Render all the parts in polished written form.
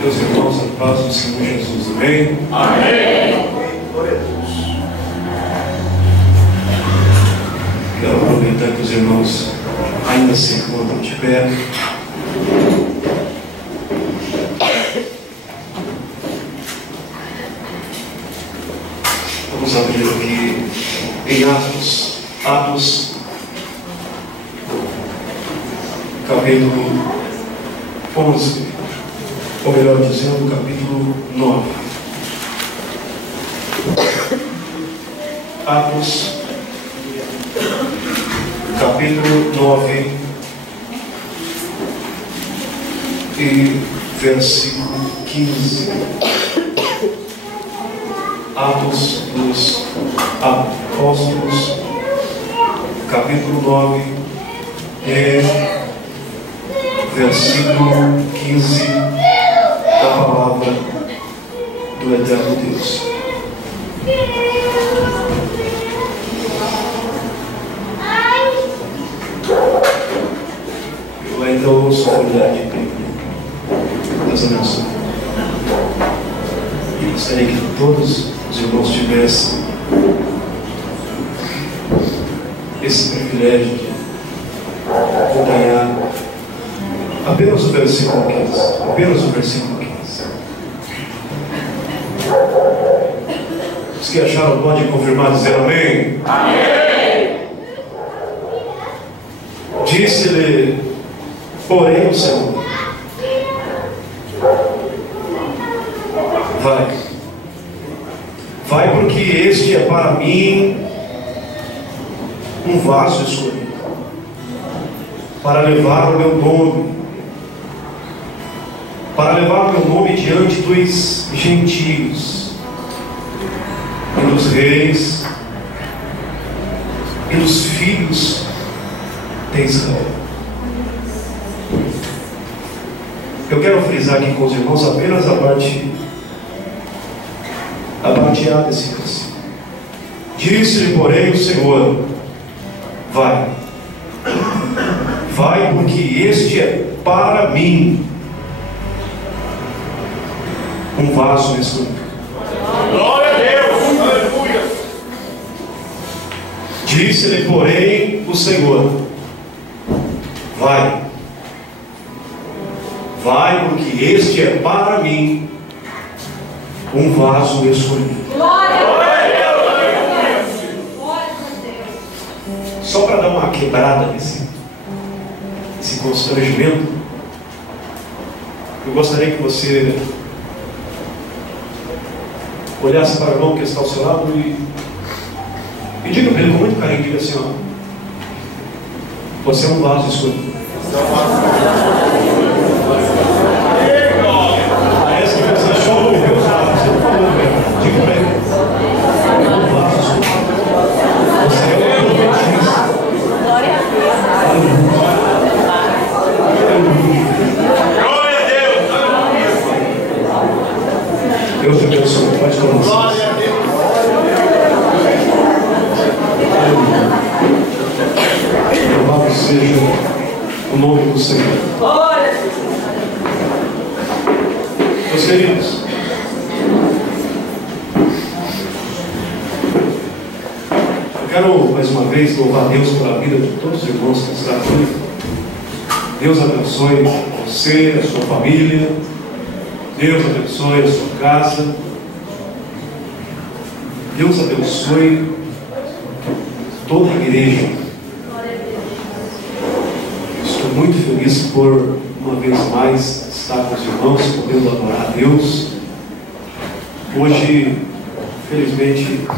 Meus irmãos, a paz do Senhor Jesus, amém? Amém. Glória a Deus. Quero aproveitar que os irmãos ainda se encontram de pé. Vamos abrir aqui em Atos, capítulo 11, ou melhor dizendo, capítulo 9. Atos, capítulo 9 e versículo 15. Atos dos Apóstolos, capítulo 9 e versículo 15 da palavra do eterno Deus. Eu ainda ouço a verdade de Bíblia. Deus abençoe. E gostaria que todos os irmãos tivessem esse privilégio de acompanhar apenas o versículo 15. Apenas o versículo 15. Os que acharam podem confirmar, dizer amém. Amém. Disse-lhe, porém, o Senhor: vai, porque este é para mim um vaso escolhido, para levar o meu nome, diante dos gentios e dos reis e dos filhos de Israel. Eu quero frisar aqui com os irmãos apenas a parte A desse versículo. Disse-lhe, porém, o Senhor: vai, porque este é para mim um vaso escolhido. Glória a Deus. Aleluia. Disse-lhe, porém, o Senhor: vai, porque este é para mim um vaso escolhido. Glória a Deus. Só para dar uma quebrada nesse constrangimento, eu gostaria que você olhasse para o irmão que está ao seu lado e diga para ele com muito carinho, diga assim: ó, você é um vaso escolhido. Parece que você achou no meu vaso. Você não falou, velho. Diga para ele: é um vaso escolhido. Você é um profetista. Glória a Deus. Glória a Deus. Deus te abençoe. Pode começar. Glória a Deus. Louvado seja o nome do Senhor. Glória a Deus. Meus queridos, eu quero mais uma vez louvar a Deus pela vida de todos os irmãos que estão aqui. Deus abençoe você, a sua família. Deus abençoe a sua casa. Deus abençoe toda a igreja. Estou muito feliz por, uma vez mais, estar com os irmãos, podendo adorar a Deus. Hoje, felizmente,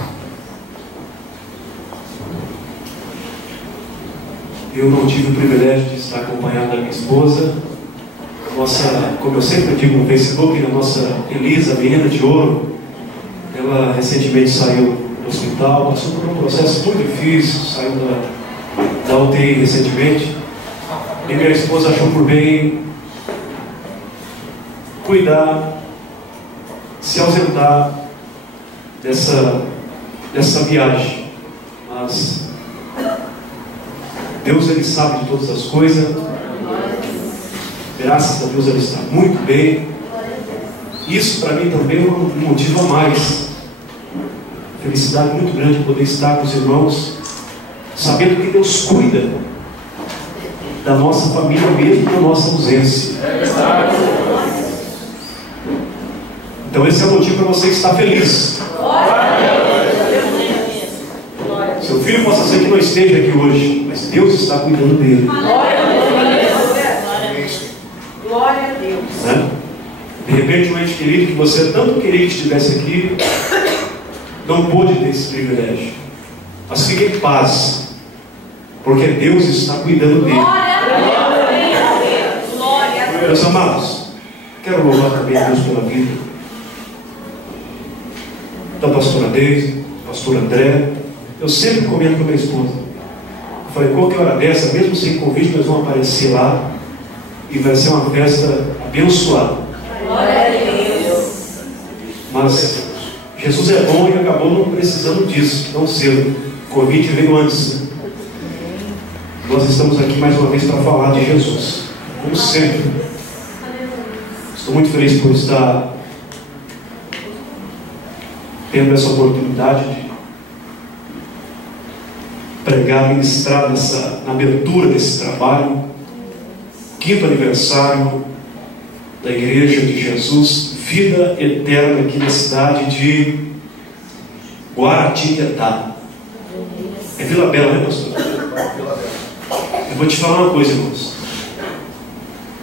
eu não tive o privilégio de estar acompanhado da minha esposa. Como eu sempre digo no Facebook, a nossa Elisa, menina de ouro, ela recentemente saiu do hospital, passou por um processo muito difícil, saiu da UTI recentemente, e minha esposa achou por bem cuidar, se ausentar dessa viagem. Mas Deus, Ele sabe de todas as coisas. Graças a Deus, Ele está muito bem. Isso para mim também é um motivo a mais. Felicidade muito grande poder estar com os irmãos, sabendo que Deus cuida da nossa família mesmo na nossa ausência. Então esse é o motivo para você estar feliz. Seu filho possa ser que não esteja aqui hoje, mas Deus está cuidando dele. Glória a Deus. Né? De repente um ente querido que você tanto queria que estivesse aqui não pôde ter esse privilégio. Mas fique em paz, porque Deus está cuidando dele. Meus amados, quero louvar também a Deus pela vida da pastora Deise, pastor André. Eu sempre comento com a minha esposa. Eu falei, qualquer hora dessa, mesmo sem convite, nós vamos aparecer lá e vai ser uma festa abençoada. Glória a Deus. Mas Jesus é bom e acabou não precisando disso tão cedo. O convite veio antes. Nós estamos aqui mais uma vez para falar de Jesus, como sempre. Estou muito feliz por estar tendo essa oportunidade de pregar, ministrar na abertura desse trabalho, 5º aniversário da Igreja de Jesus, Vida Eterna, aqui na cidade de Guaratinguetá. É Vila Bela, né, pastor? Eu vou te falar uma coisa, irmãos.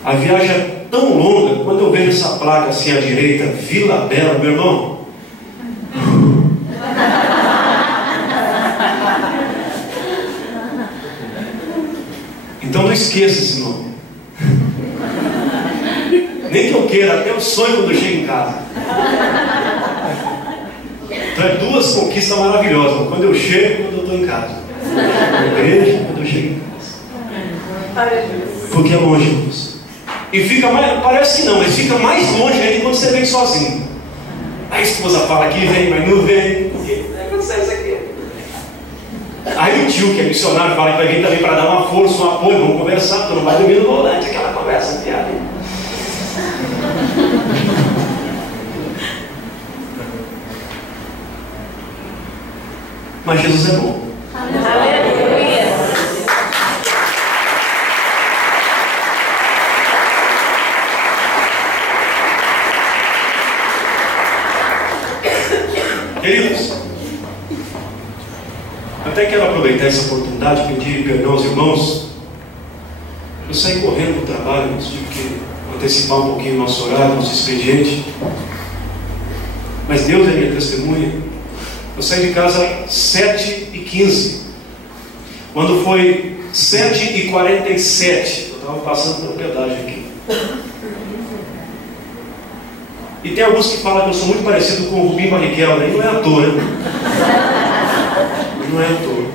A viagem é tão longa, quando eu vejo essa placa assim à direita, Vila Bela, meu irmão. Então não esqueça esse nome. Nem que eu queira, até o sonho quando eu chego em casa. Então é 2 conquistas maravilhosas. Quando eu chego e quando eu estou em casa. Na igreja, quando eu chego em casa. Porque é longe, irmãos. E fica mais, parece que não, mas fica mais longe ainda quando você vem sozinho. A esposa fala que vem, mas não vem. Aconteceu isso aqui. Aí o tio, que é missionário, fala que vai vir também para dar uma força, um apoio, vamos conversar, porque não vai dormir no volante, aquela conversa piada. Mas Jesus é bom. Aleluia. Queridos, eu até quero aproveitar essa oportunidade e pedir perdão aos irmãos. Eu saí correndo do trabalho, mas tive que antecipar um pouquinho o nosso horário, nosso expediente. Mas Deus é minha testemunha. Eu saí de casa 7h15. Quando foi 7h47, eu estava passando pelo pedágio aqui. E tem alguns que falam que eu sou muito parecido com o Rubinho Barrichello, né? E não é ator, né? Não é ator.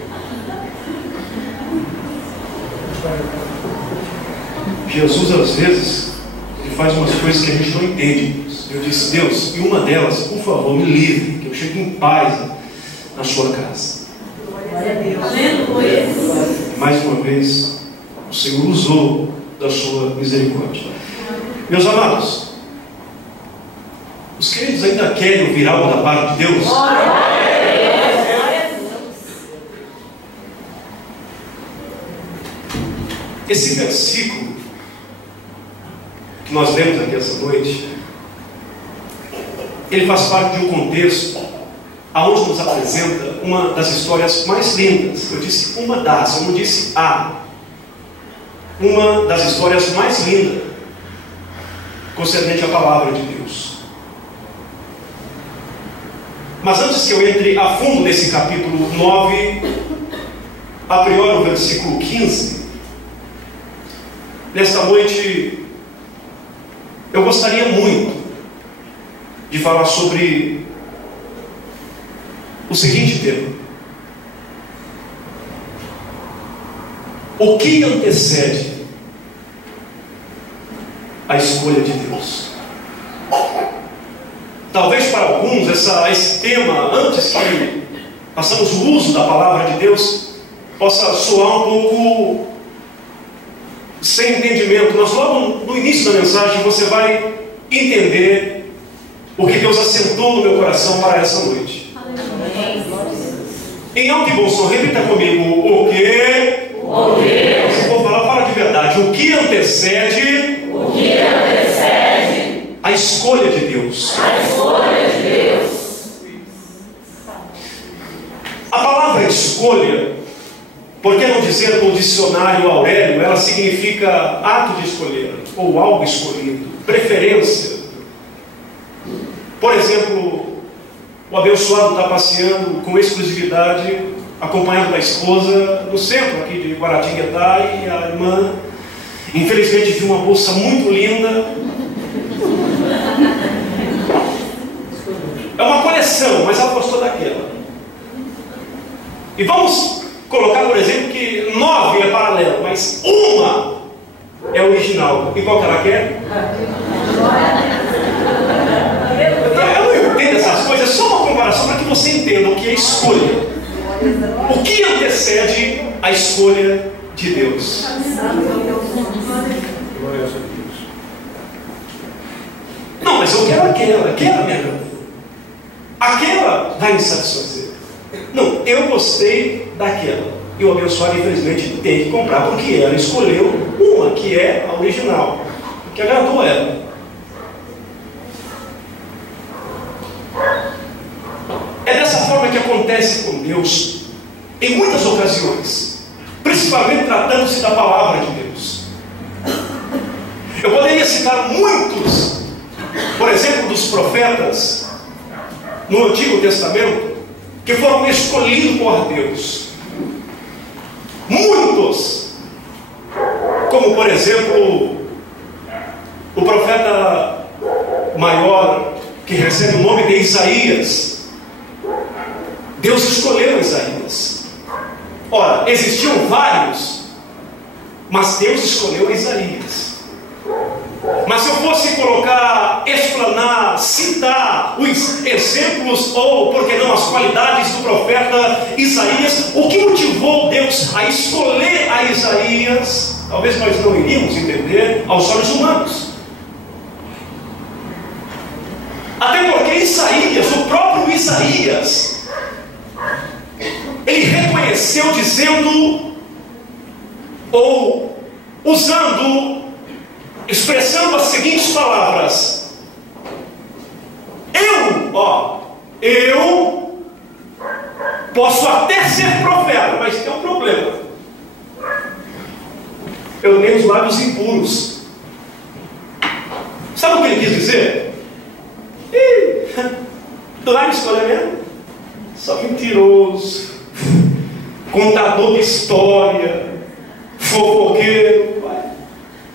Jesus, às vezes, ele faz umas coisas que a gente não entende. Eu disse, Deus, e uma delas, por favor, me livre, que eu chegue em paz na sua casa. Mais uma vez, o Senhor usou da sua misericórdia. Meus amados, os queridos ainda querem ouvir algo da parte de Deus? Esse versículo que nós lemos aqui essa noite, ele faz parte de um contexto aonde nos apresenta uma das histórias mais lindas. Eu disse uma das, eu não disse a. Uma das histórias mais lindas concernente à palavra de Deus. Mas antes que eu entre a fundo nesse capítulo 9, a priori o versículo 15, nesta noite eu gostaria muito de falar sobre o seguinte tema: o que antecede a escolha de Deus? Talvez para alguns esse tema, antes que façamos o uso da palavra de Deus, possa soar um pouco sem entendimento, mas logo no início da mensagem você vai entender o que Deus assentou no meu coração para essa noite. Em alto e bom som, repita comigo: o que? Se for falar, fala de verdade. O que antecede? A escolha de Deus. A palavra escolha, por que não dizer com o dicionário Aurélio, ela significa ato de escolher, ou algo escolhido, preferência. Por exemplo, o abençoado está passeando com exclusividade, acompanhado da esposa, no centro aqui de Guaratinguetá, e a irmã, infelizmente, viu uma bolsa muito linda. É uma coleção, mas ela gostou daquela. E vamos colocar, por exemplo, que 9 é paralelo, mas uma é original. E qual que ela quer? Eu não entendo essas coisas, é só uma comparação para que você entenda o que é escolha. O que antecede a escolha de Deus? Não, mas eu quero aquela me agradou. Aquela vai me satisfazer. Não, eu gostei daquela. E o abençoado, infelizmente, tem que comprar, porque ela escolheu uma que é a original, que agradou ela. É dessa forma que acontece com Deus em muitas ocasiões, principalmente tratando-se da palavra de Deus. Eu poderia citar muitos, por exemplo, dos profetas no Antigo Testamento, que foram escolhidos por Deus. Muitos, como por exemplo o profeta maior que recebe o nome de Isaías. Deus escolheu Isaías. Ora, existiam vários, mas Deus escolheu Isaías. Mas se eu fosse colocar, explanar, citar os exemplos, ou, por que não, as qualidades do profeta Isaías, o que motivou Deus a escolher a Isaías, talvez nós não iríamos entender aos olhos humanos. Até porque Isaías, o próprio Isaías, ele reconheceu dizendo, ou usando, expressando as seguintes palavras: eu posso até ser profeta, mas tem um problema. Eu tenho os lábios impuros. Sabe o que ele quis dizer? Tu vai me escolher mesmo? Só mentiroso, contador de história, fofoqueiro,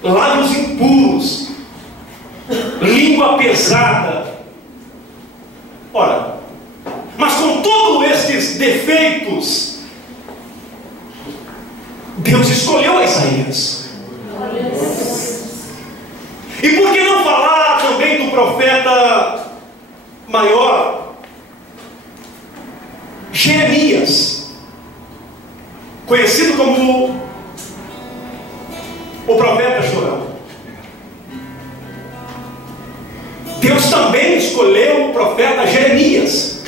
lábios impuros, língua pesada. Ora, mas com todos esses defeitos, Deus escolheu a Isaías. E por que não falar também do profeta maior, Jeremias, conhecido como o profeta chorão? Deus também escolheu o profeta Jeremias.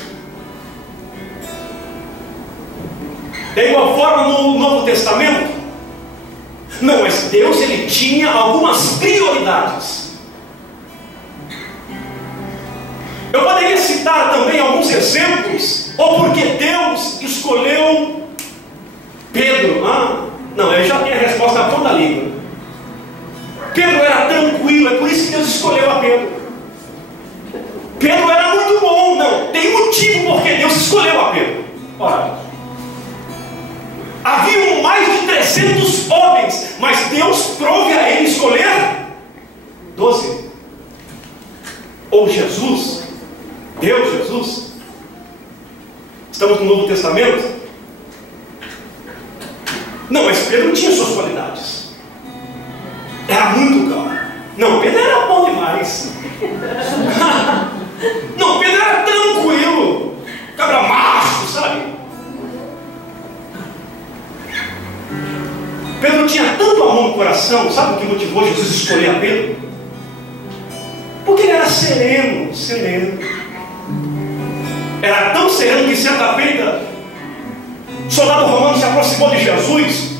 Da igual forma no Novo Testamento. Não, mas Deus, ele tinha algumas prioridades. Eu poderia citar também alguns exemplos, ou porque Deus escolheu Pedro. Não, eu já tenho a resposta na ponta da língua. Pedro era tranquilo, é por isso que Deus escolheu a Pedro. Pedro era muito bom. Não, tem motivo porque Deus escolheu a Pedro. Ora, haviam mais de 300 homens, mas Deus prove a ele escolher 12. Ou Jesus, Deus, Jesus. Estamos no Novo Testamento. Não, mas Pedro tinha suas qualidades. Era muito calmo. Não, Pedro era bom demais. Não, Pedro era tranquilo. Cabra macho, sabe? tinha tanto amor no coração. Sabe o que motivou Jesus a escolher a Pedro? Porque ele era sereno, sereno. Era tão sereno que certa feita o soldado romano se aproximou de Jesus.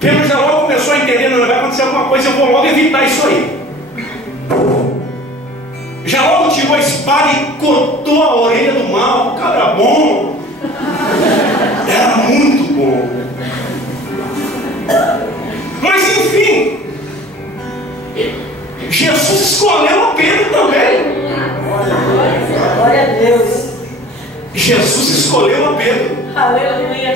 Pedro já logo começou a entender: não vai acontecer alguma coisa, eu vou logo evitar isso aí. Já logo tirou a espada e cortou a orelha do mal. O cara era bom, era muito bom. Mas enfim, Jesus escolheu a Pedro também. Glória a Deus. Jesus escolheu a Pedro. Aleluia.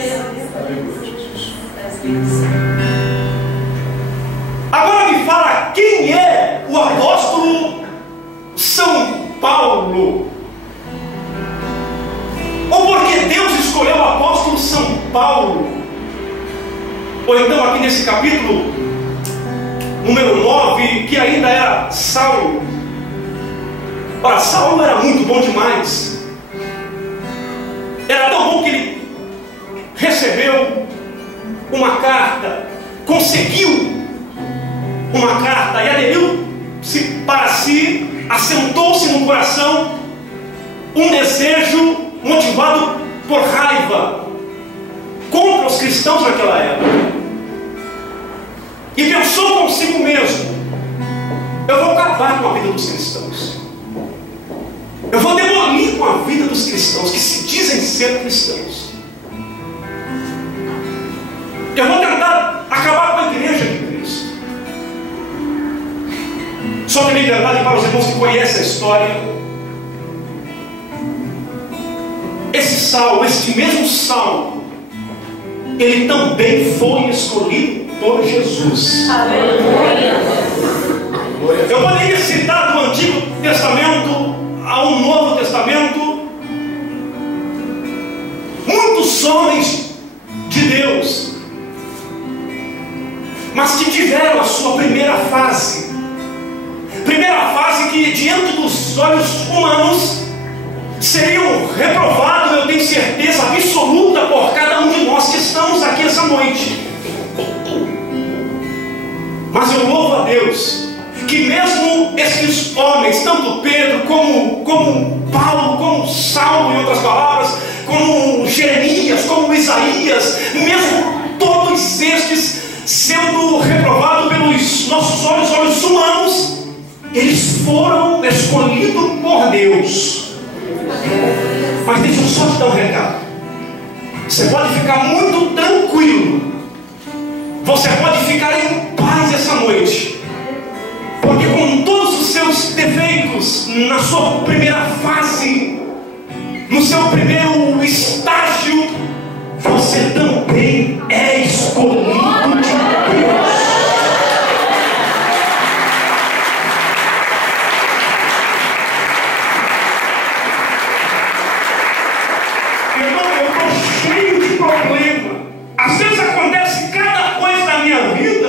Agora me fala, quem é o apóstolo São Paulo? Ou porque Deus escolheu o apóstolo São Paulo? Ou então aqui nesse capítulo número 9, que ainda era Saulo. Ora, Saulo era muito bom demais. Era tão bom que ele recebeu uma carta, conseguiu uma carta e aderiu-se para si, assentou-se no coração um desejo motivado por raiva contra os cristãos naquela época. E pensou consigo mesmo: eu vou acabar com a vida dos cristãos. Eu vou demolir com a vida dos cristãos que se dizem ser cristãos. Eu vou tentar acabar com a igreja de Cristo. Só que, na verdade, para os irmãos que conhecem a história, esse Saulo, este mesmo Saulo, ele também foi escolhido por Jesus. Aleluia. Eu poderia citar do Antigo Testamento ao Novo Testamento muitos homens de Deus, mas que tiveram a sua primeira fase que diante dos olhos humanos seriam reprovados, eu tenho certeza absoluta, por cada um de nós que estamos aqui essa noite. Mas eu louvo a Deus que mesmo esses homens, tanto Pedro como Paulo, como Saulo, em outras palavras, como Jeremias, como Isaías, mesmo todos estes sendo reprovados pelos nossos olhos humanos, eles foram escolhidos por Deus. Mas deixa eu só te dar um recado. Você pode ficar muito tranquilo, você pode ficar em paz essa noite, porque com todos os seus defeitos, na sua primeira fase, no seu primeiro estágio, você também é escolhido de Deus. Irmão, eu estou cheio de problema. Às vezes acontece cada coisa na minha vida.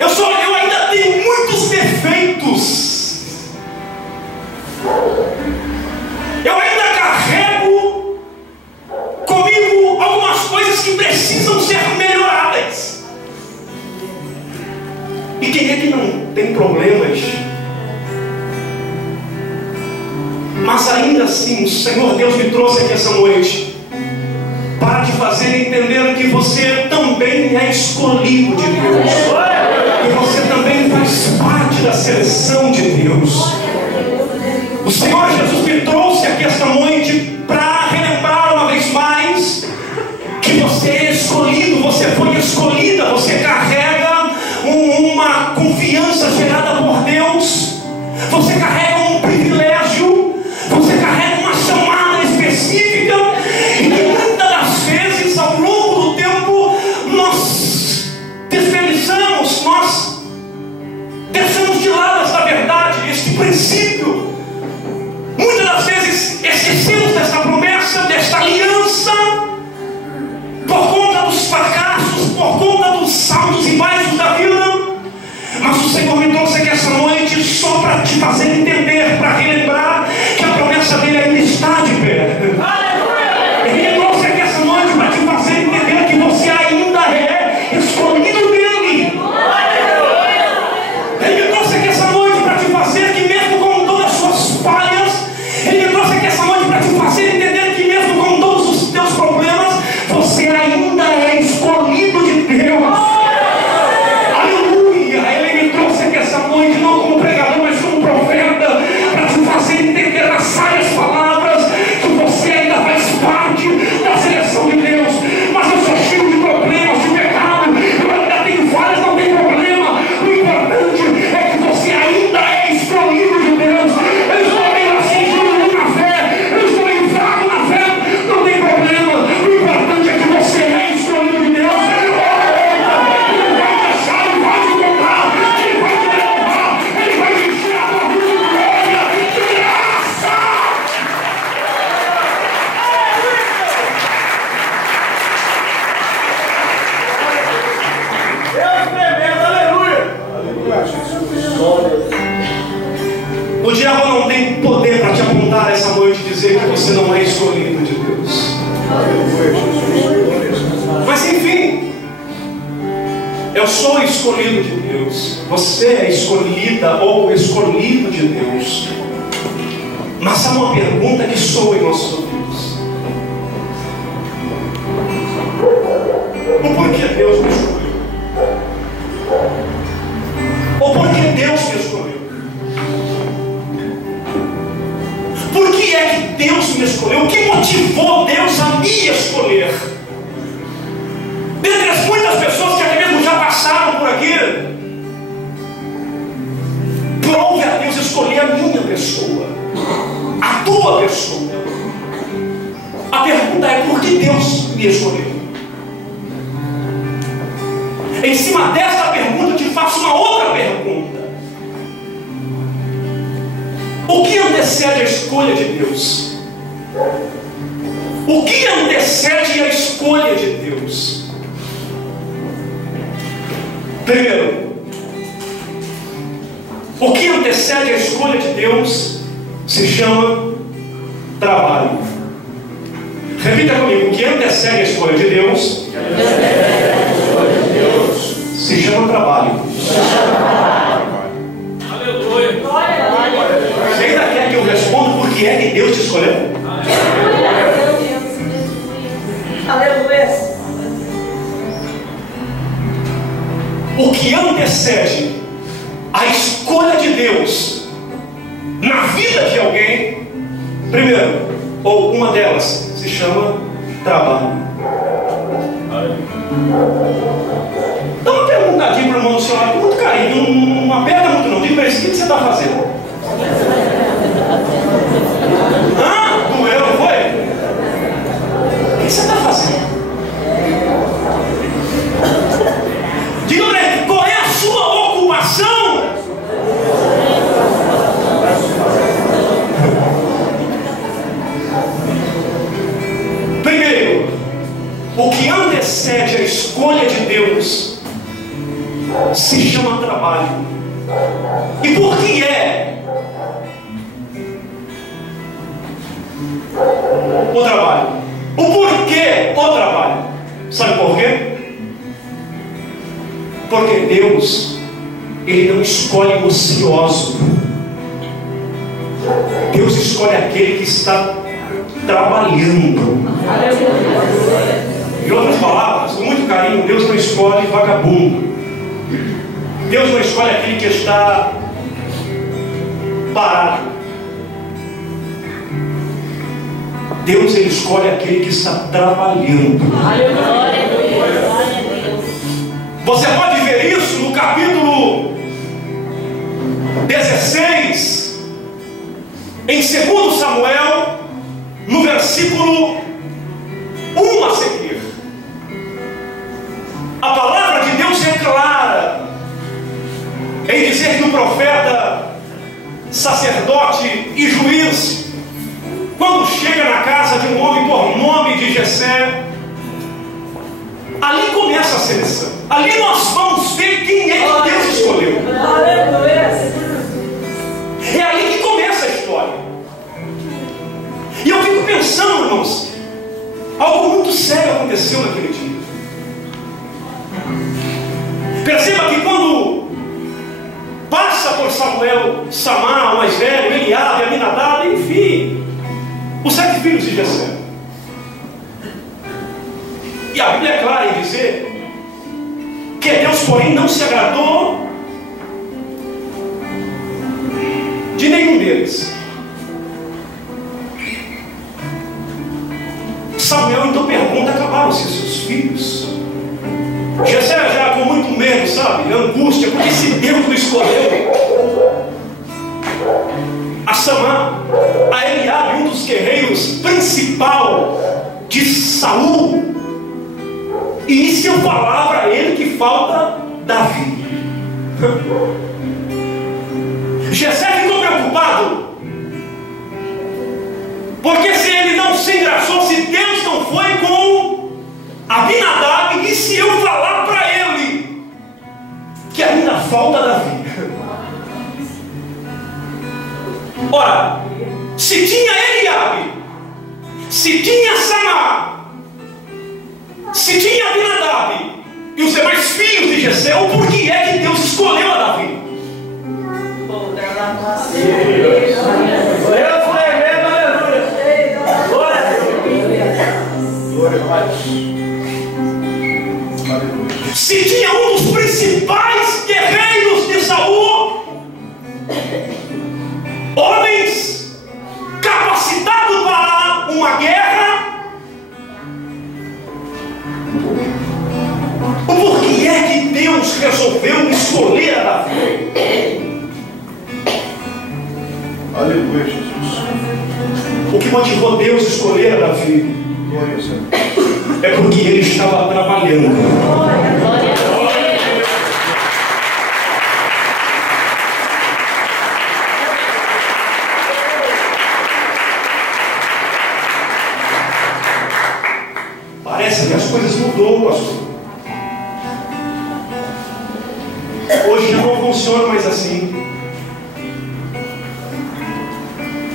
Eu ainda tenho muitos defeitos. Eu ainda carrego comigo algumas coisas que precisam ser melhoradas. E quem é que não tem problemas? Mas ainda assim, o Senhor Deus me trouxe aqui essa noite para te fazer entender que você também é escolhido de Deus, que você também faz parte da seleção de Deus. O Senhor Jesus me trouxe aqui esta noite para relembrar uma vez mais que você é escolhido, você foi escolhida, você carrega uma confiança gerada por Deus, você carrega um privilégio, você carrega uma chamada específica, e que muitas das vezes ao longo do tempo nós desperdiçamos, nós deixamos de lado esta verdade, este princípio. Muitas das vezes esquecemos desta promessa, desta aliança, por conta dos fracassos, por conta dos altos e baixos da vida. Mas o Senhor me trouxe aqui essa noite só para te fazer entender, para relembrar que a promessa dele ainda está de pé. Ele me trouxe aqui essa noite para te fazer entender que você ainda é noite dizer que você não é escolhido de Deus. Mas enfim, eu sou escolhido de Deus. Você é escolhida ou escolhido de Deus. Mas há uma pergunta que soa em nossos ouvidos: o porquê Deus me escolheu? Ou por que Deus me escolheu? Por que é que Deus me escolheu? O que motivou Deus a me escolher? Dentre as muitas pessoas que até mesmo já passaram por aqui, prove a Deus escolher a minha pessoa, a tua pessoa. A pergunta é: por que Deus me escolheu? Em cima desta pergunta eu te faço uma outra pergunta: o que antecede a escolha de Deus? O que antecede a escolha de Deus? Primeiro, o que antecede a escolha de Deus se chama trabalho. Repita comigo: o que antecede a escolha de Deus se chama trabalho. Aleluia. Você ainda quer que eu responda por que é que Deus te escolheu? Aleluia. O que antecede a escolha de Deus na vida de alguém, primeiro, ou uma delas, se chama trabalho. Dá uma perguntadinha para o irmão do seu lado, com muito carinho, não aperta muito não, diga para ele: o que você está fazendo? Doeu, não foi? O que você está fazendo? Diga para ele: qual é a sua ocupação? Primeiro, o que antecede a escolha de Deus se chama trabalho. E por que é o trabalho? O porquê o trabalho? Sabe por quê? Porque Deus, Ele não escolhe o ocioso. Deus escolhe aquele que está trabalhando. Em outras palavras, com muito carinho, Deus não escolhe vagabundo. Deus não escolhe aquele que está parado. Deus, Ele escolhe aquele que está trabalhando. Você pode ver isso no capítulo 16, em 2 Samuel, no versículo 1 a seguir. A palavra de Deus é clara em dizer que o profeta, sacerdote e juiz, quando chega na casa de um homem por nome de Jessé, ali começa a seleção. Ali nós vamos ver quem é que Deus escolheu. É ali que começa a história. E eu fico pensando, irmãos, algo muito sério aconteceu naquele dia. Perceba que quando passa por Samuel, Samar, o mais velho, Eliabe, Aminadab, enfim, os 7 filhos de Jessé. E a Bíblia é clara em dizer que Deus, porém, não se agradou de nenhum deles. Samuel então pergunta: acabaram-se seus filhos? Jessé já com muito medo, sabe? Angústia, porque se Deus não escolheu a Samar, a Eliabe, um dos guerreiros principal de Saul, e se eu falar para ele que falta Davi? Jessé ficou preocupado, porque se ele não se engraçou, se Deus não foi com Abinadab, e se eu falar para ele que ainda falta Davi? Ora, se tinha Eliabe, se tinha Samar, se tinha Abinadab e os demais filhos de Jessé, por que é que Deus escolheu a Davi? Se tinha um dos principais guerreiros de Saul, homens capacitados para uma guerra, por que é que Deus resolveu escolher a Davi? Aleluia, Jesus. O que motivou Deus a escolher a Davi é porque ele estava trabalhando. Parece que as coisas mudou, pastor. Hoje já não funciona mais assim.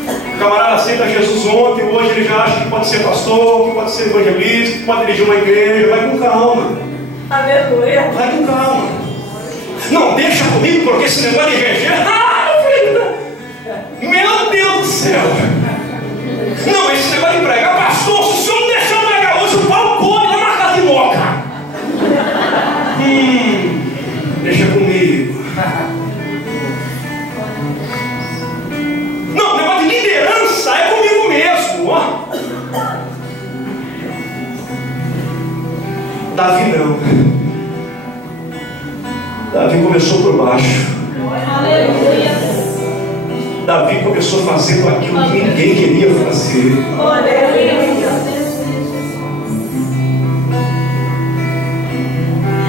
O camarada aceita Jesus ontem, hoje ele já acha que pode ser pastor, que pode ser evangelista, que pode dirigir uma igreja. Vai com calma. Aleluia. Vai com calma. Não, deixa comigo, porque esse negócio de igreja. Meu Deus do céu. Não, esse negócio de pregar, pastor, se o senhor não deixar eu pregar hoje, o pau come lá na casa de moca. Deixa comigo. Não, o negócio de liderança é comigo mesmo, ó. Davi não. Davi começou por baixo. Aleluia. Davi começou fazendo aquilo que ninguém queria fazer.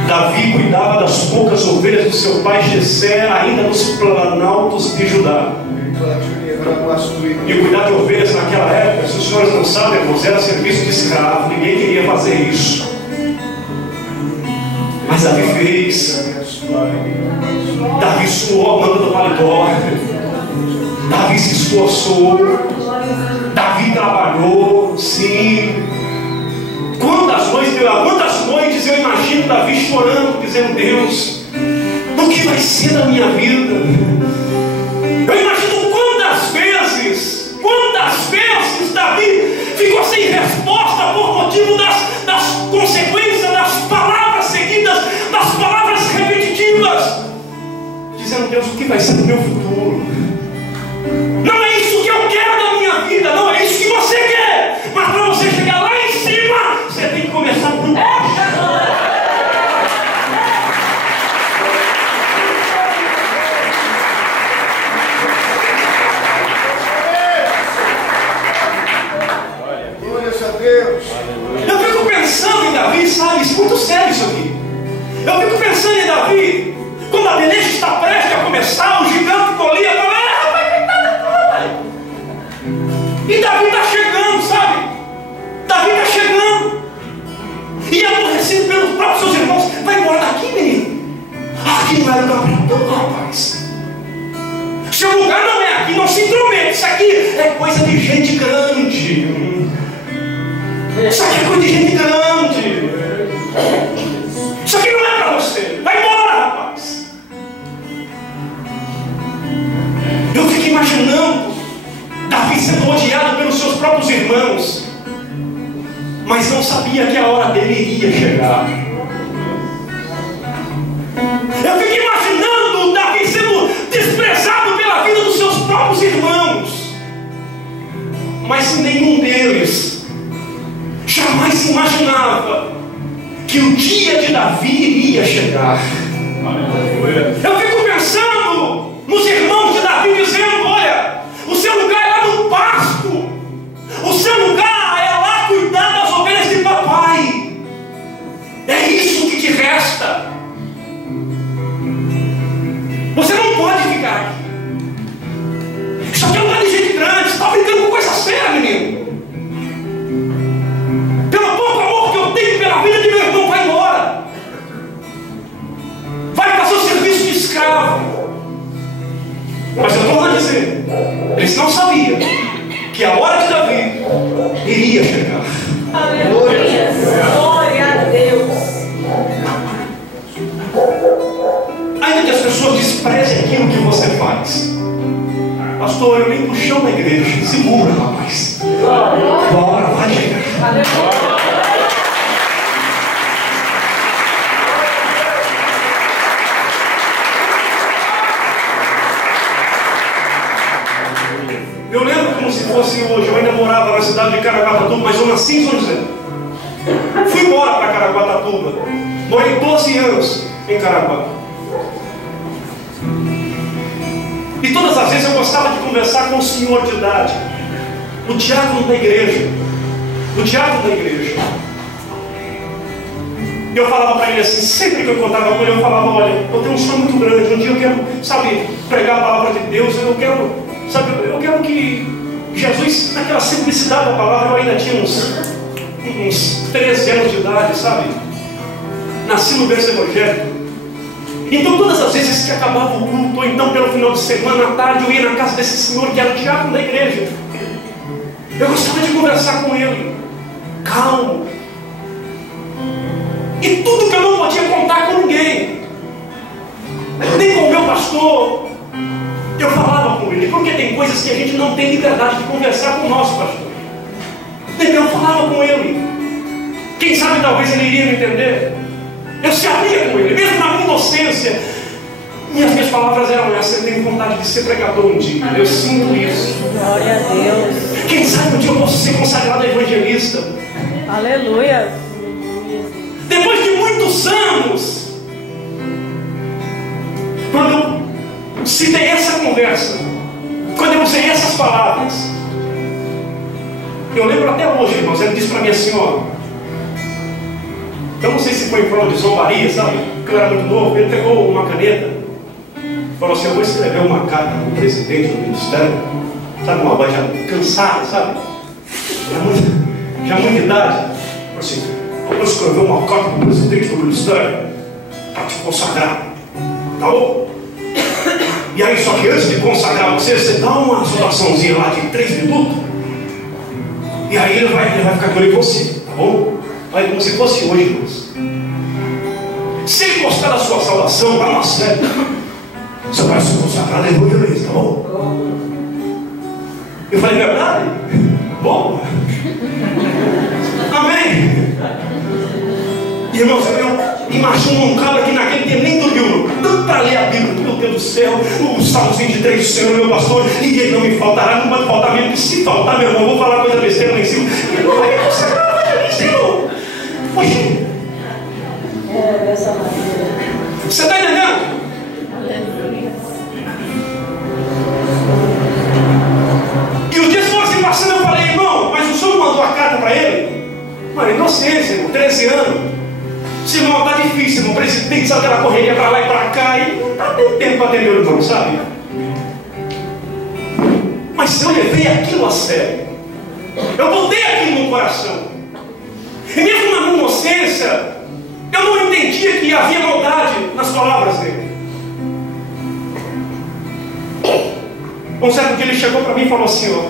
Davi cuidava das poucas ovelhas do seu pai Jessé, ainda nos planaltos de Judá. E cuidar de ovelhas naquela época, se os senhores não sabem, irmãos, era serviço de escravo, ninguém queria fazer isso. Mas Davi fez. Davi suou a manga do paletó. Davi se esforçou. Davi trabalhou, sim. Quantas noites eu imagino Davi chorando, dizendo: Deus, o que vai ser da minha vida? Eu imagino quantas vezes Davi ficou sem resposta por motivo das consequências, das palavras seguidas, das palavras repetitivas, dizendo: Deus, o que vai ser do meu futuro? Não é isso que eu quero da minha vida, não é isso que você quer, mas para você chegar lá em cima, você tem que começar por baixo. Eu fico pensando em Davi, sabe? Isso é muito sério isso aqui. Eu fico pensando em Davi, quando a beleza está prestes a começar, o gigante Golias fala: e Davi está chegando, sabe? Davi está chegando. E aborrecido pelos próprios seus irmãos: vai embora daqui, menino. Aqui não é lugar para tu, rapaz. Seu lugar não é aqui, não se intromete. Isso aqui é coisa de gente grande. Isso aqui é coisa de gente grande. Isso aqui não é para você. Vai embora, rapaz. Eu fico imaginando Davi sendo odiado pelos seus próprios irmãos, mas não sabia que a hora dele iria chegar. Eu fico imaginando Davi sendo desprezado pela vida dos seus próprios irmãos, mas nenhum deles jamais se imaginava que o dia de Davi iria chegar. Eu fico pensando nos irmãos de Davi dizendo: olha, o seu lugar é lá no pasto, o seu lugar é lá cuidar das ovelhas de papai, é isso que te resta. Você não pode ficar aqui. Isso aqui é um lugar de gente grande. Você está brincando com coisa séria, menino. Pelo pouco amor que eu tenho pela vida de meu irmão, vai embora. Vai fazer o serviço de escravo. Mas eu estou a dizer, eles não sabiam que a hora de Davi iria chegar. Aleluia. Glória a Deus. Ainda que as pessoas desprezem aquilo que você faz. Pastor, eu limpo o chão da igreja. Segura, rapaz. A hora vai chegar. Aleluia. Eu lembro como se fosse hoje. Eu ainda morava na cidade de Caraguatatuba, mas eu nasci em São José. Fui embora para Caraguatatuba. Morei 12 anos em Caraguá. E todas as vezes eu gostava de conversar com o senhor de idade, o diácono da igreja. O diácono da igreja. E eu falava para ele assim, sempre que eu contava com ele, eu falava, olha, eu tenho um sonho muito grande. Um dia eu quero, sabe, pregar a palavra de Deus. Eu quero, sabe, eu quero que Jesus, naquela simplicidade da palavra, eu ainda tinha uns 13 anos de idade, sabe? Nasci no berço evangélico. Então todas as vezes que acabava o culto, ou então pelo final de semana, à tarde, eu ia na casa desse senhor que era o diácono da igreja. Eu gostava de conversar com ele, calmo. E tudo que eu não podia contar com ninguém, nem com o meu pastor, eu falava com ele, porque tem coisas que a gente não tem liberdade de conversar com o nosso pastor. Então eu falava com ele. Quem sabe talvez ele iria me entender. Eu se abria com ele, mesmo na minha inocência. E as minhas palavras eram essas: eu tenho vontade de ser pregador um dia. Eu sinto isso. Glória a Deus. Quem sabe um dia eu posso ser consagrado a evangelista. Aleluia. Depois de muitos anos, quando eu citei essa conversa, quando eu usei essas palavras, eu lembro até hoje, irmãos, ele disse para mim assim, ó. Eu não sei se foi em prova de zombaria, sabe? Porque eu era muito novo. Ele pegou uma caneta, falou assim: eu vou escrever uma carta para o presidente do ministério. Sabe, uma voz já cansada, sabe? Já muita idade. Falou assim: eu vou escrever uma carta para o presidente do ministério para te consagrar. Tá bom? E aí, só que antes de consagrar você dá uma oraçãozinha lá de 3 minutos. E aí ele vai ficar com ele você, tá bom? Olha, como se fosse hoje, irmãos. Se ele gostar da sua salvação, vai na série. Você vai se consagrar e evangelista, tá bom? Eu falei, verdade? Bom. Amém. Irmãos, eu imagino um cara que naquele dia nem dormiu, tanto para ler a Bíblia, meu Deus do céu, o Salmo 23, o Senhor é meu pastor, e ele não me faltará, não vai faltar mesmo, que se faltar, meu irmão, eu vou falar coisa besteira lá em cima. Ele não vai me consagrar, Senhor. Poxa. Dessa maneira. Você está entendendo? E os dias foram assim passando, eu falei, irmão, mas o senhor mandou a carta para ele? Mano, inocência, irmão, 13 anos. Se irmão, tá difícil, irmão, o presidente sabe aquela correria para lá e para cá, e não tá tendo tempo para atender o irmão, sabe? Mas eu levei aquilo a sério. Eu botei aquilo no coração. E mesmo na minha inocência, eu não entendia que havia maldade nas palavras dele. Um certo dia ele chegou para mim e falou assim, ó,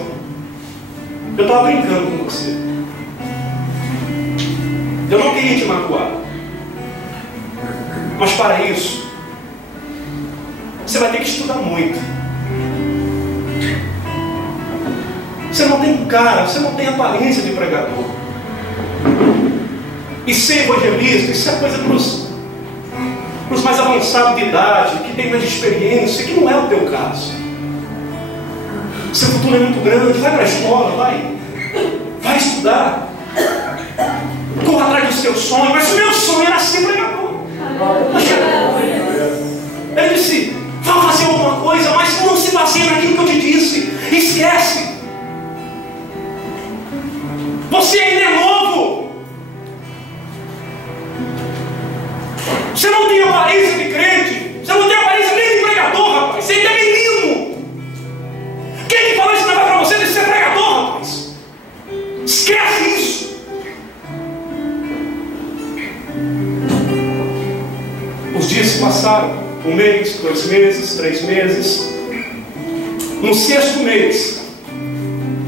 eu estava brincando com você. Eu não queria te magoar. Mas para isso, você vai ter que estudar muito. Você não tem cara, você não tem aparência de pregador. E ser evangelista, isso é coisa para os mais avançados de idade, que tem mais experiência, que não é o teu caso. Seu futuro é muito grande, vai para a escola, vai estudar, corra atrás do seu sonho. Mas o meu sonho era ser pregador. Ele disse, vá fazer alguma coisa, mas não se baseie naquilo que eu te disse. Esquece. Você ainda é novo. Você não tem aparência de crente. Você não tem aparência nem de pregador, rapaz. Você ainda é menino. Quem que falou esse negócio para você de ser pregador, rapaz? Esquece isso. Os dias se passaram. 1 mês, 2 meses, 3 meses. No 6º mês,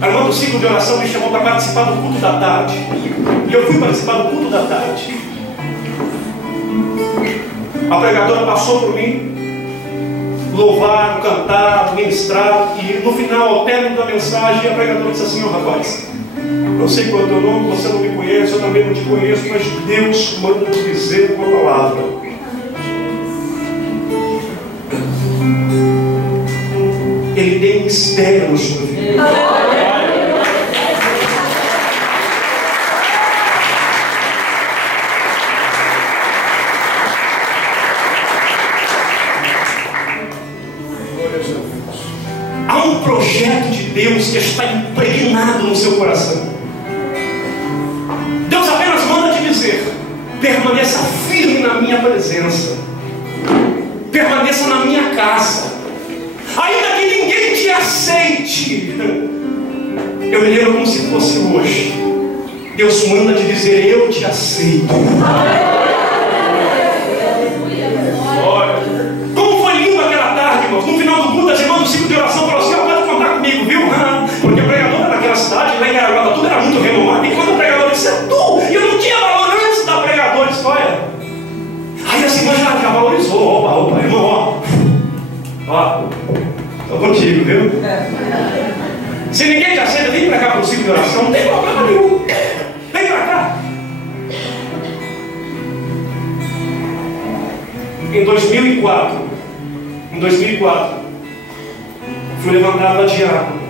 A irmã do ciclo de oração me chamou para participar do culto da tarde. E eu fui participar do culto da tarde. A pregadora passou por mim, louvaram, cantaram, ministraram, e no final, ao término da mensagem, a pregadora disse assim: ó rapaz, eu sei qual é o teu nome, você não me conhece, eu também não te conheço, mas Deus manda te dizer uma palavra. Ele tem um mistério na sua vida. Há um projeto de Deus que está impregnado no seu coração. Deus apenas manda te dizer: permaneça firme na minha presença, permaneça na minha casa, ainda que ninguém te aceite. Eu me lembro como se fosse hoje. Deus manda te dizer: eu te aceito. Como foi lindo aquela tarde, irmãos. No final do culto, as irmãs do ciclo de oração falaram assim: pode contar comigo, viu? Porque a pregadora naquela cidade, lá em Caraguá, tudo era muito renomado. E quando o pregador disse: é tu, e eu não tinha valor antes da pregadora, disse: olha. Aí assim, mas já valorizou. Opa, irmão, ó, estou contigo, viu? Se ninguém te aceita, vem para cá para o ciclo de oração, não tem problema nenhum. Vem para cá. Em 2004, fui levantado a diácono.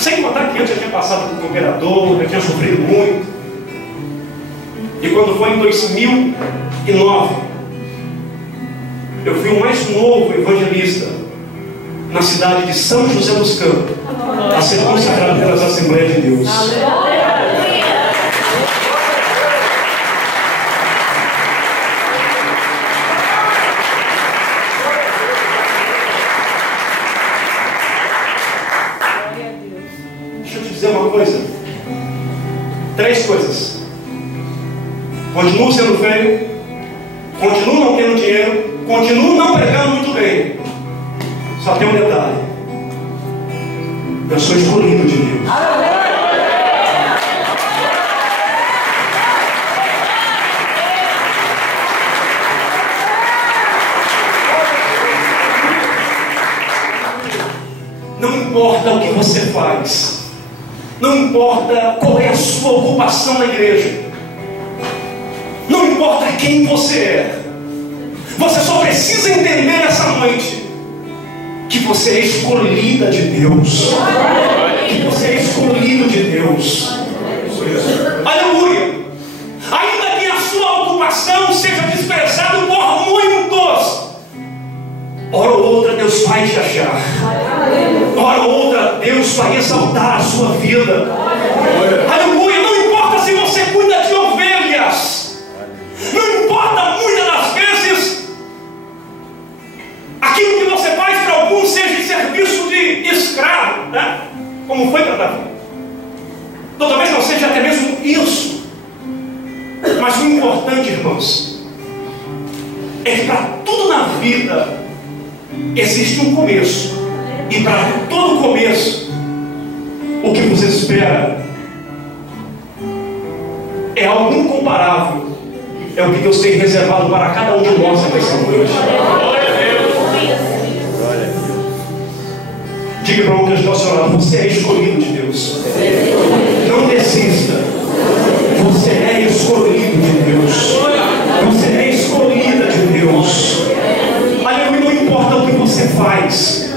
Sem contar que eu já tinha passado por imperador, já tinha sofrido muito. E quando foi em 2009, eu fui o mais novo evangelista na cidade de São José dos Campos, a ser consagrado pelas Assembleias de Deus. Deixa eu te dizer uma coisa. 3 coisas. Continuo sendo feio, continuo não tendo dinheiro, continuo não pregando muito bem. Só tem um detalhe: eu sou escolhido de Deus. Não importa o que você faz, não importa qual é a sua ocupação na igreja, não importa quem você é, você só precisa entender essa noite que você é escolhida de Deus. Que você é escolhido de Deus. Aleluia. Ainda que a sua ocupação seja desprezada por muitos, hora ou outra Deus vai te achar. Hora ou outra Deus vai exaltar a sua vida. Aleluia. Não importa se você cuida de ovelhas, não importa muitas das vezes aquilo que você faz para alguns seja em serviço de escravo, né? Como foi para Davi. Talvez não seja até mesmo isso. Mas o importante, irmãos, é que para tudo na vida existe um começo. E para todo começo, o que você espera é algo incomparável. É o que Deus tem reservado para cada um de nós nessa noite. Diga para o que está ao seu lado: você é escolhido de Deus. Não desista. Você é escolhido de Deus. Você é escolhida de Deus. Aleluia. Não importa o que você faz,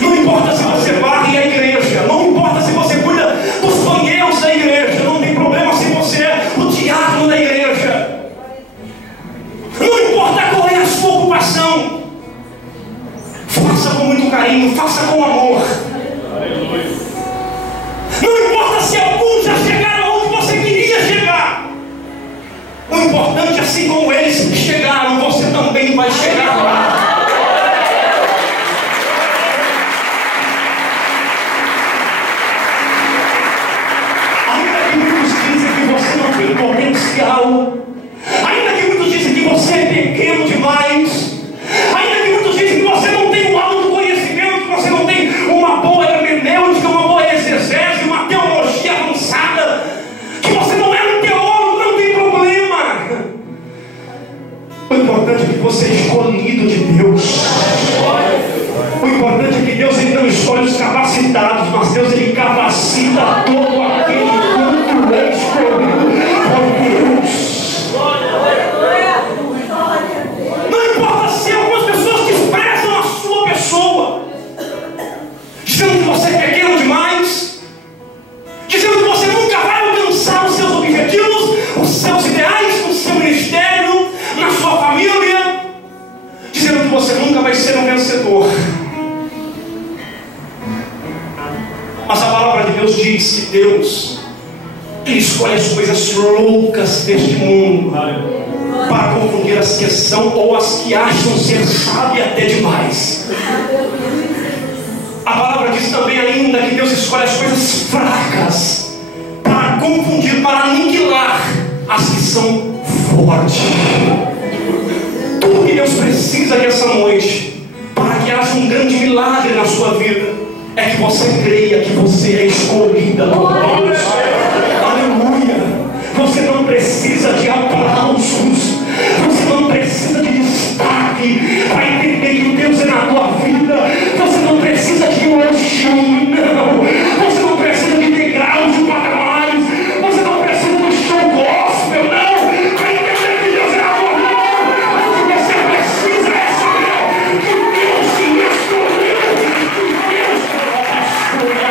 não importa se você varre a igreja, não importa se você cuida dos banheiros da igreja, não tem problema se você é o diácono da igreja, não importa qual é a sua ocupação, faça com muito carinho, faça com amor. Não importa se alguns já chegaram onde você queria chegar, o importante, assim como eles chegaram, você também vai chegar lá. Tem potencial, ainda que muitos dizem que você é pequeno demais, ainda que muitos dizem que você não tem um autoconhecimento, que você não tem uma boa O importante é que você é escolhido de Deus. O importante é que Deus ele não escolhe os capacitados, mas Deus ele capacita todo aquele que é escolhido por Deus. Não importa se algumas pessoas desprezam a sua pessoa, dizendo que você é pequeno demais, dizendo que você nunca vai alcançar os seus objetivos, os seus ideais, o seu ministério, na sua família, dizendo que você nunca vai ser um vencedor. Mas a palavra de Deus diz que Deus ele escolhe as coisas loucas deste mundo para confundir as que são ou as que acham ser sábias até demais. A palavra diz também ainda que Deus escolhe as coisas fracas para confundir, para aniquilar as que são fortes. Tudo que Deus precisa nessa noite para que haja um grande milagre na sua vida é que você creia que você é escolhida por Deus. Aleluia! Você não precisa de aplausos, você não precisa de destaque para entender que Deus é na tua vida. Você não precisa de elogio, não. Você não precisa de degraus, de patamares. Você não precisa de show gospel, não. Para entender que Deus é na tua vida. O que você precisa é saber que Deus te escolheu, que Deus te escolheu.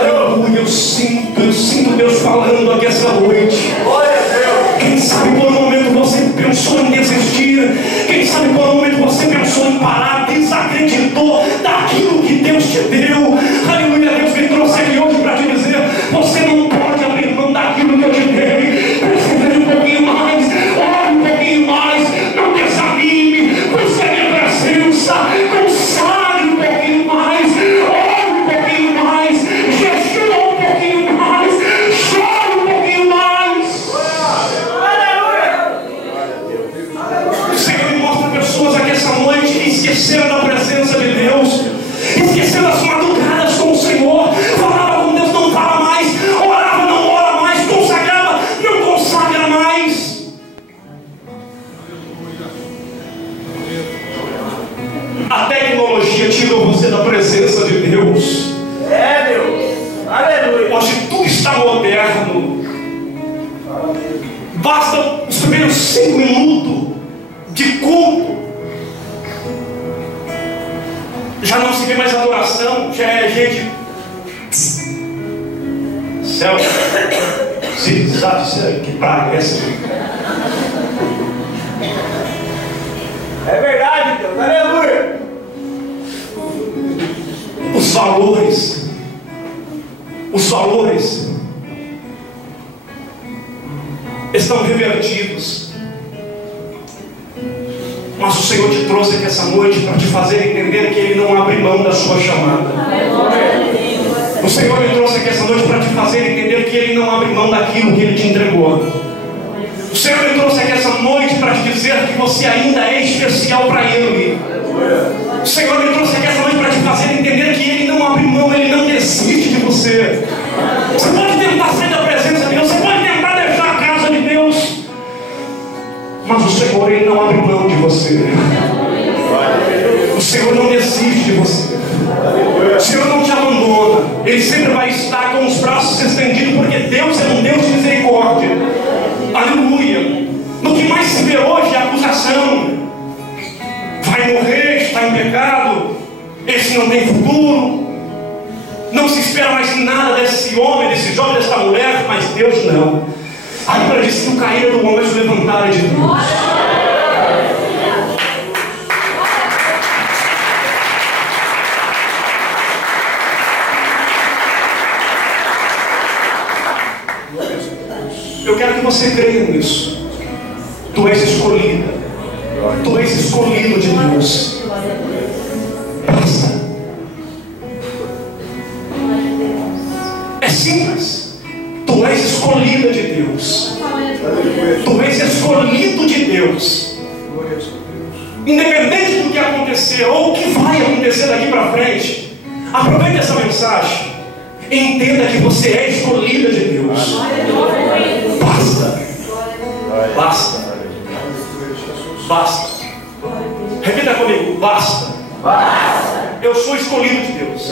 Aleluia, eu sinto Deus falando aqui essa noite. Quem sabe por um momento você pensou em desistir, quem sabe por um momento você pensou em parar, desacreditou daquilo que Deus te deu. Aleluia, Deus me trouxe aqui hoje para te dizer: você não pode abrir mão daquilo que eu te dei. Precisa de um pouquinho mais, ore um pouquinho mais, não desanime, busque a minha presença, consagre um pouquinho mais, ore um pouquinho mais, jejua um pouquinho mais, chore um pouquinho mais. O Senhor me mostra pessoas aqui essa noite que esqueceram da presença de Deus, esqueceram das madrugadas com o Senhor, falava com Deus, não fala mais, orava, não ora mais, consagrava, não consagra mais. A tecnologia tirou você da presença de Deus. Aleluia. Hoje tudo está moderno. Basta os primeiros 5 minutos de culto, já não se vê mais adoração, já é gente. Céu, se sabe que praga é essa? É verdade, Deus. Aleluia. Os valores estão revertidos. Mas o Senhor te trouxe aqui essa noite para te fazer entender que Ele não abre mão da sua chamada. O Senhor me trouxe aqui essa noite para te fazer entender que Ele não abre mão daquilo que Ele te entregou. O Senhor me trouxe aqui essa noite para te dizer que você ainda é especial para Ele. O Senhor me trouxe aqui essa noite para te fazer entender que Ele não abre mão, Ele não desiste de você. Você pode tentar sair da presença de Deus, você pode tentar deixar a casa de Deus, mas o Senhor Ele não abre mão de você. O Senhor não desiste de você. O Senhor não te abandona. Ele sempre vai estar com os braços estendidos, porque Deus é um Deus de misericórdia. Aleluia. No que mais se vê hoje é a acusação. Vai morrer, está em pecado, esse não tem futuro, não se espera mais nada desse homem, desse jovem, dessa mulher, mas Deus não. A Bíblia diz que o cair do homem é o levantar de Deus. Eu quero que você creia nisso. Tu és escolhida. Tu és escolhido de Deus. Basta. É simples. Tu és escolhida de Deus. Tu és escolhido de Deus. Independente do que acontecer ou o que vai acontecer daqui para frente, aproveite essa mensagem Entenda que você é escolhida de Deus. Basta. Basta. Basta. Repita comigo. Basta. Eu sou escolhido de Deus.